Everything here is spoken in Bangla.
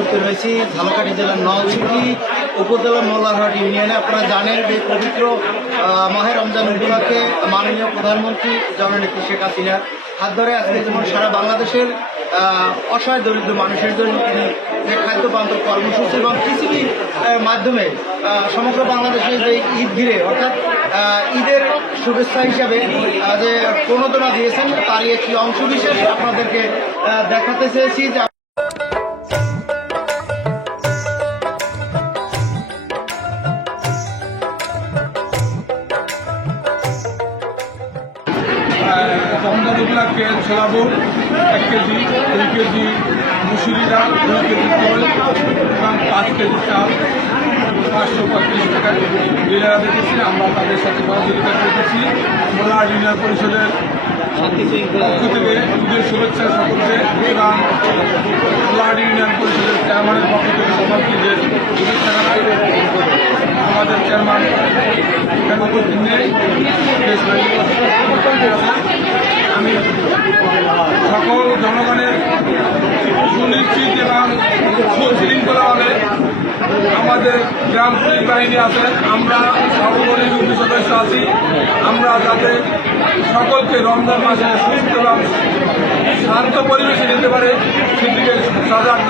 রয়েছি ঝালকাঠি জেলার নলছিটি উপজেলার মোল্লারহাট ইউনিয়নে। আপনারা জানেন যে পবিত্র আহ, মাহে রমজান উপলক্ষে মাননীয় প্রধানমন্ত্রী জননেত্রী শেখ হাসিনার হাত ধরে আজকে যেমন সারা বাংলাদেশের অসহায় দরিদ্র মানুষের জন্য তিনি যে খাদ্য পান্ত কর্মসূচি এবং কৃষির মাধ্যমে সমগ্র বাংলাদেশে যে ঈদ ঘিরে অর্থাৎ ঈদের শুভেচ্ছা হিসাবে যে প্রণোদনা দিয়েছেন তারই একটি অংশ বিশেষ আপনাদেরকে দেখাতে চেয়েছি। যে উপলক্ষে ছোলা বুট এক কেজি, দুই কেজি মুসুরি ডাল, দুই কেজি তেল এবং পাঁচ কেজি চাল। পাঁচশো পঁয়ত্রিশ টাকা ডিলাররা দেখেছি, আমরা তাদের সাথে সহযোগিতা করেছি। মোলা ইউনিয়ন পরিষদের পক্ষ থেকে ঈদের শুভেচ্ছা সকলকে এবং মোলাহাট ইউনিয়ন পরিষদের চেয়ারম্যানের পক্ষ থেকে সবাইকে ঈদের শুভেচ্ছা আমাদের চেয়ারম্যান এখানে উপস্থিত নেই। গ্রাম পুলিশ বাহিনী আছে, আমরা সর্বোপরি ইউপি সদস্য আছি। আমরা যাতে সকলকে রমজান মাসে সুস্থ এবং শান্ত পরিবেশে যেতে পারে সেদিকে সজাগ